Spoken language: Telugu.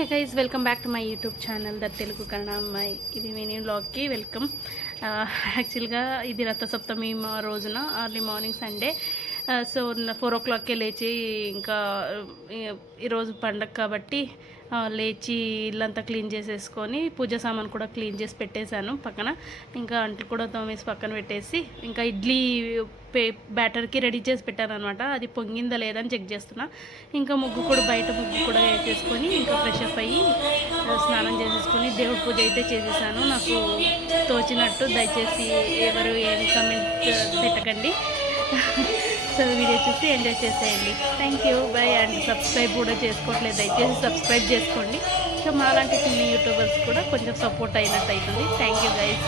Hey guys, welcome back to my YouTube channel the Telugu Kannada అమ్మాయి. ఇది మినీ వ్లాగ్కి వెల్కమ్. యాక్చువల్గా ఇది రథసప్తమి రోజున అర్లీ మార్నింగ్ సండే. సో 4 o'clockకే లేచి ఇంకా ఈరోజు పండగ కాబట్టి లేచి ఇల్లంతా క్లీన్ చేసేసుకొని పూజ సామాన్ కూడా క్లీన్ చేసి పెట్టేశాను పక్కన. ఇంకా అంట్లు కూడా తోమేసి పక్కన పెట్టేసి ఇంకా ఇడ్లీ బ్యాటర్కి రెడీ చేసి పెట్టాను అనమాట. అది పొంగిందా లేదని చెక్ చేస్తున్నా. ఇంకా ముగ్గు కూడా బయట ముగ్గు కూడా వేసేసుకొని ఇంకా ఫ్రెష్ అప్ అయ్యి స్నానం చేసేసుకొని దేవుడి పూజ అయితే చేసేసాను. నాకు తోచినట్టు దయచేసి ఎవరు ఏమి కమెంట్ పెట్టకండి. సో వీడియో చూసి ఎంజాయ్ చేసేయండి. Thank you, by. And subscribe కూడా చేసుకోవట్లేదు, దయచేసి సబ్స్క్రైబ్ చేసుకోండి. సో మాలాంటి చిన్న యూట్యూబర్స్ కూడా కొంచెం సపోర్ట్ అయినట్టు అవుతుంది. Thank you guys.